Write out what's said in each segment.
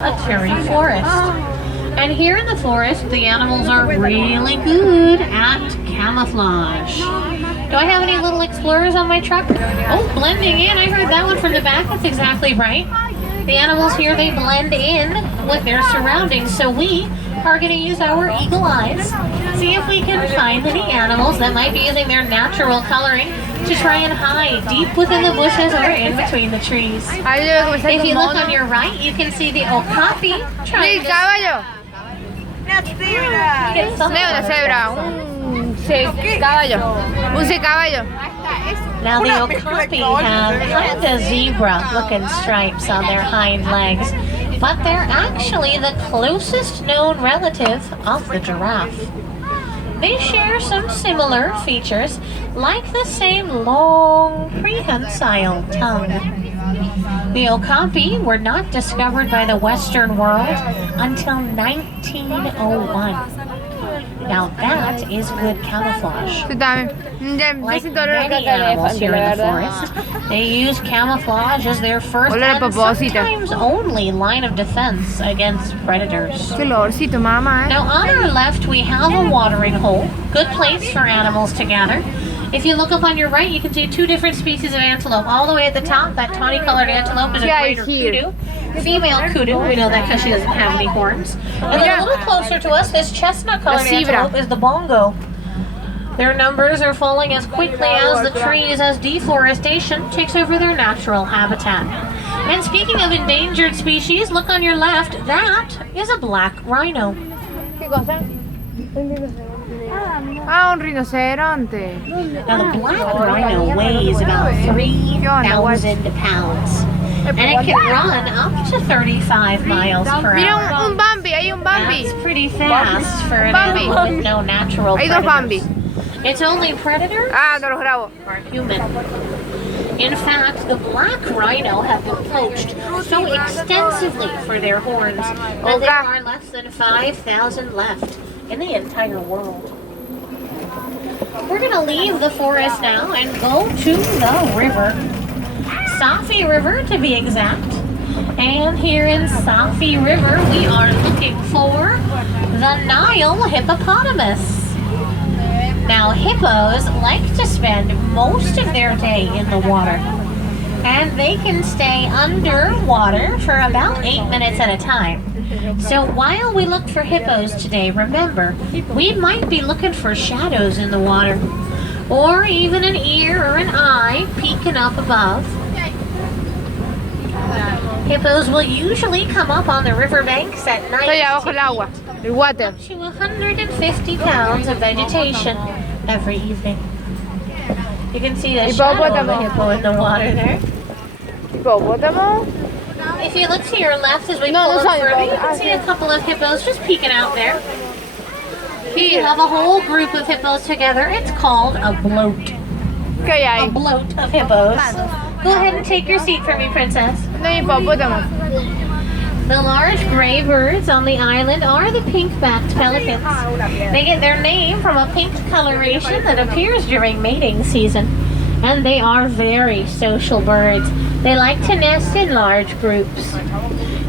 A cherry forest. And here in the forest, the animals are really good at camouflage. Do I have any little explorers on my truck? Oh, blending in. I heard that one from the back. That's exactly right. The animals here, they blend in with their surroundings. So we are going to use our eagle eyes, see if we can find any animals that might be using their natural coloring to try and hide deep within the bushes or in between the trees. If you look on your right, you can see the okapi trying to... caballo. Una cebra, un caballo. Now the okapi have kind of zebra-looking stripes on their hind legs, but they're actually the closest known relative of the giraffe. They share some similar features, like the same long, prehensile tongue. The okapi were not discovered by the Western world until 1901. Now that is good camouflage. Like many animals here in the forest, they use camouflage as their first and sometimes only line of defense against predators. Now on our left we have a watering hole, good place for animals to gather. If you look up on your right, you can see two different species of antelope. All the way at the top, that tawny-colored antelope is a greater kudu. Female kudu, we know that because she doesn't have any horns. And then a little closer to us, this chestnut-colored antelope is the bongo. Their numbers are falling as quickly as the trees as deforestation takes over their natural habitat. And speaking of endangered species, look on your left, that is a black rhino. Un rinoceronte. Now the black rhino weighs about 3,000 pounds. And it can run up to 35 miles per hour. Un Bambi, hay un Bambi. That's pretty fast for an animal with no natural Hay dos predators. Bambi. Its only predators no los grabo. are human. In fact, the black rhino have been poached so extensively for their horns that there are less than 5,000 left in the entire world. We're going to leave the forest now and go to the river. Safi River to be exact. And here in Safi River we are looking for the Nile Hippopotamus. Now hippos like to spend most of their day in the water. And they can stay underwater for about 8 minutes at a time. So while we look for hippos today, remember, we might be looking for shadows in the water. Or even an ear or an eye peeking up above. Hippos will usually come up on the riverbanks at night El water. to 150 pounds of vegetation every evening. You can see the shadow of the hippo in the water there. Hipopótamo. If you look to your left as we pull up further, you can see a couple of hippos just peeking out there. If you have a whole group of hippos together, it's called a bloat. A bloat of hippos. Go ahead and take your seat for me, Princess. The large gray birds on the island are the pink-backed pelicans. They get their name from a pink coloration that appears during mating season. And they are very social birds. They like to nest in large groups.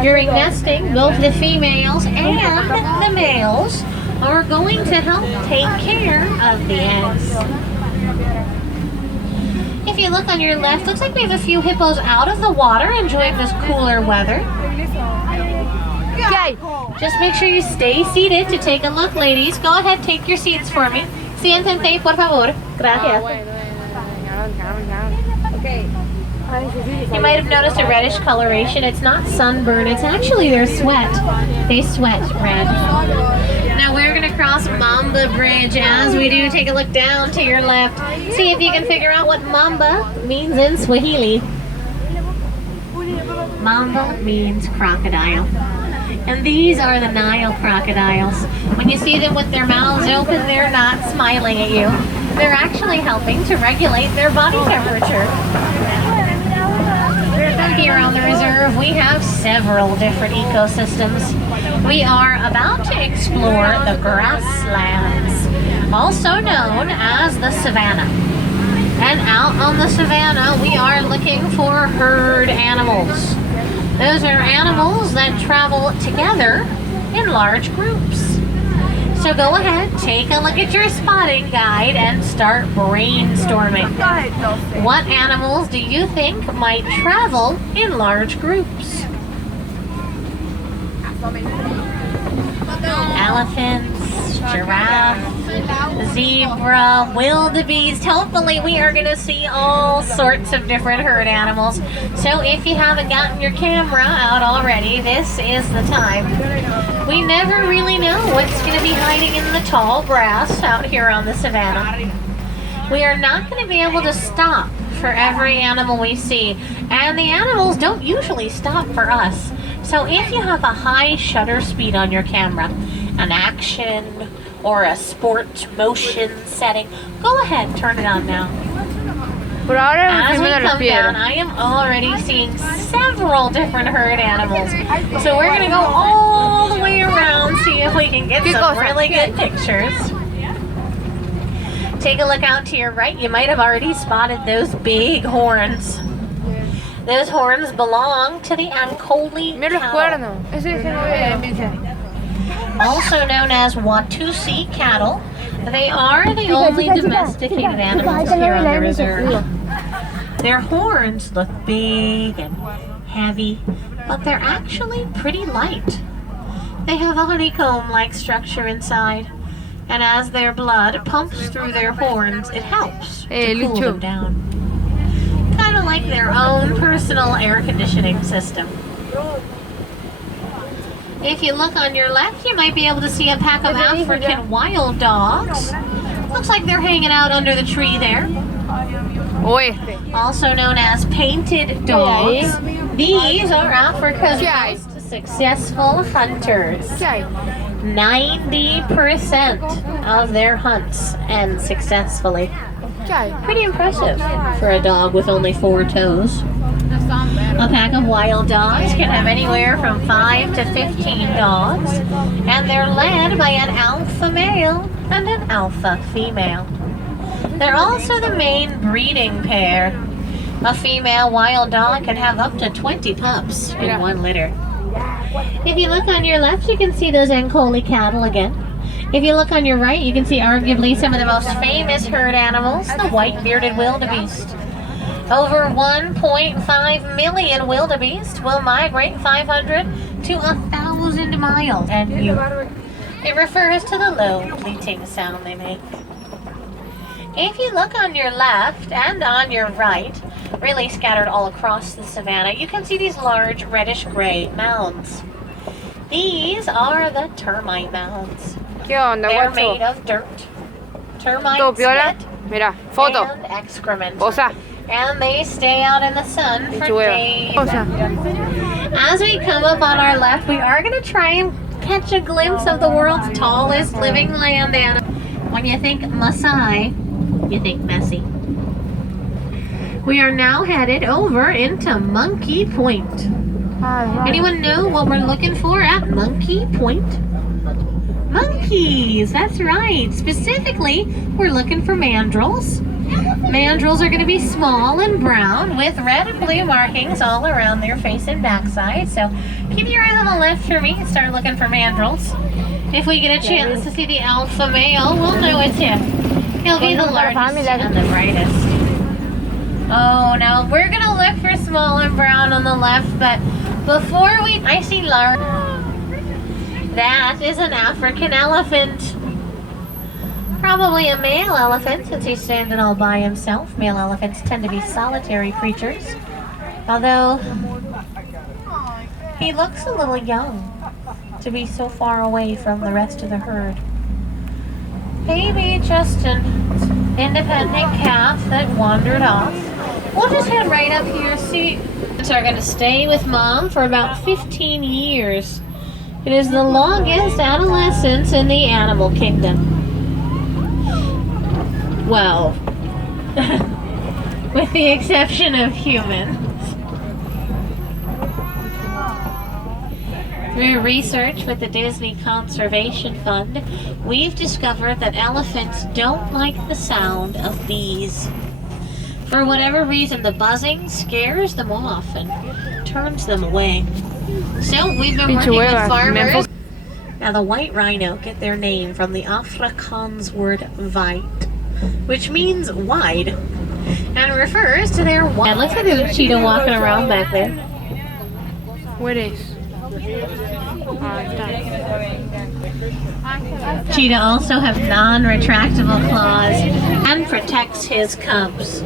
During nesting, both the females and the males are going to help take care of the eggs. If you look on your left, looks like we have a few hippos out of the water enjoying this cooler weather. Just make sure you stay seated to take a look, ladies. Go ahead, take your seats for me. Siéntense, por favor. Gracias. You might have noticed a reddish coloration. It's not sunburn, it's actually their sweat. They sweat red. Now we're going to cross Mamba Bridge. As we do, take a look down to your left. See if you can figure out what mamba means in Swahili. Mamba means crocodile. And these are the Nile crocodiles. When you see them with their mouths open, they're not smiling at you. They're actually helping to regulate their body temperature. Here on the reserve, we have several different ecosystems. We are about to explore the Grasslands, also known as the Savannah. And out on the Savannah, we are looking for herd animals. Those are animals that travel together in large groups. So go ahead, take a look at your spotting guide and start brainstorming. What animals do you think might travel in large groups? Elephants, giraffe, zebra, wildebeest. Hopefully we are going to see all sorts of different herd animals. So if you haven't gotten your camera out already, this is the time. We never really know what's going to be hiding in the tall grass out here on the savannah. We are not going to be able to stop for every animal we see, and the animals don't usually stop for us. So if you have a high shutter speed on your camera, an action or a sport motion setting, go ahead, turn it on now. As we come down, I am already seeing several different herd animals. So we're going to go all the way around, see if we can get some really good pictures. Take a look out to your right. You might have already spotted those big horns. Those horns belong to the Ancoli cattle, also known as Watusi cattle. They are the only domesticated animals here on the reserve. Their horns look big and heavy, but they're actually pretty light. They have a honeycomb-like structure inside, and as their blood pumps through their horns, it helps to cool them down. Kind of like their own personal air conditioning system. If you look on your left, you might be able to see a pack of African wild dogs. Looks like they're hanging out under the tree there. Also known as painted dogs. These are Africa's most successful hunters. 90% of their hunts end successfully. Pretty impressive for a dog with only 4 toes. A pack of wild dogs can have anywhere from 5 to 15 dogs, and they're led by an alpha male and an alpha female. They're also the main breeding pair. A female wild dog can have up to 20 pups in one litter. If you look on your left, you can see those Ancoli cattle again. If you look on your right, you can see arguably some of the most famous herd animals, the white-bearded wildebeest. Over 1.5 million wildebeest will migrate 500 to 1,000 miles and it refers to the low bleating sound they make. If you look on your left and on your right, really scattered all across the savannah, you can see these large reddish-gray mounds. These are the termite mounds. They're made of dirt, termite spit, and excrement. And they stay out in the sun for days. As we come up on our left, we are going to try and catch a glimpse of the world's tallest living land animal. When you think Maasai, you think messy. We are now headed over into Monkey Point. Anyone know what we're looking for at Monkey Point? Monkeys, that's right. Specifically, we're looking for mandrills. Mandrills are going to be small and brown with red and blue markings all around their face and backside. So keep your eyes on the left for me and start looking for mandrills. If we get a chance to see the alpha male, we'll know it's him. He'll be the largest and the brightest. Oh, no, we're going to look for small and brown on the left, but before I see large. That is an African elephant. Probably a male elephant since he's standing all by himself. Male elephants tend to be solitary creatures. Although, he looks a little young to be so far away from the rest of the herd. Maybe just an independent calf that wandered off. We'll just head right up here. See, are going to stay with mom for about 15 years. It is the longest adolescence in the animal kingdom. Well, with the exception of humans. Through research with the Disney Conservation Fund, we've discovered that elephants don't like the sound of bees. For whatever reason, the buzzing scares them off and turns them away. So we've been Pinche working with hueva, me farmers. enfo- Now the white rhino get their name from the Afrikaans word wide, which means wide, and refers to their wide. And looks like there's a cheetah walking around back there. Where is? Cheetah also have non-retractable claws and protects his cubs.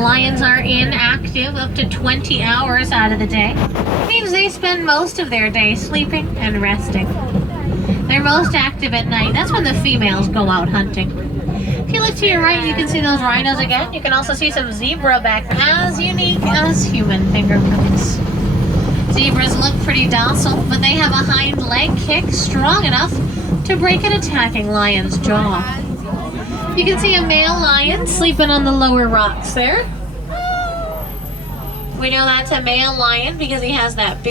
Lions are inactive up to 20 hours out of the day. Means they spend most of their day sleeping and resting. They're most active at night. That's when the females go out hunting. If you look to your right, you can see those rhinos again. You can also see some zebra back there, as unique as human fingerprints. Zebras look pretty docile, but they have a hind leg kick strong enough to break an attacking lion's jaw. You can see a male lion sleeping on the lower rocks there. We know that's a male lion because he has that big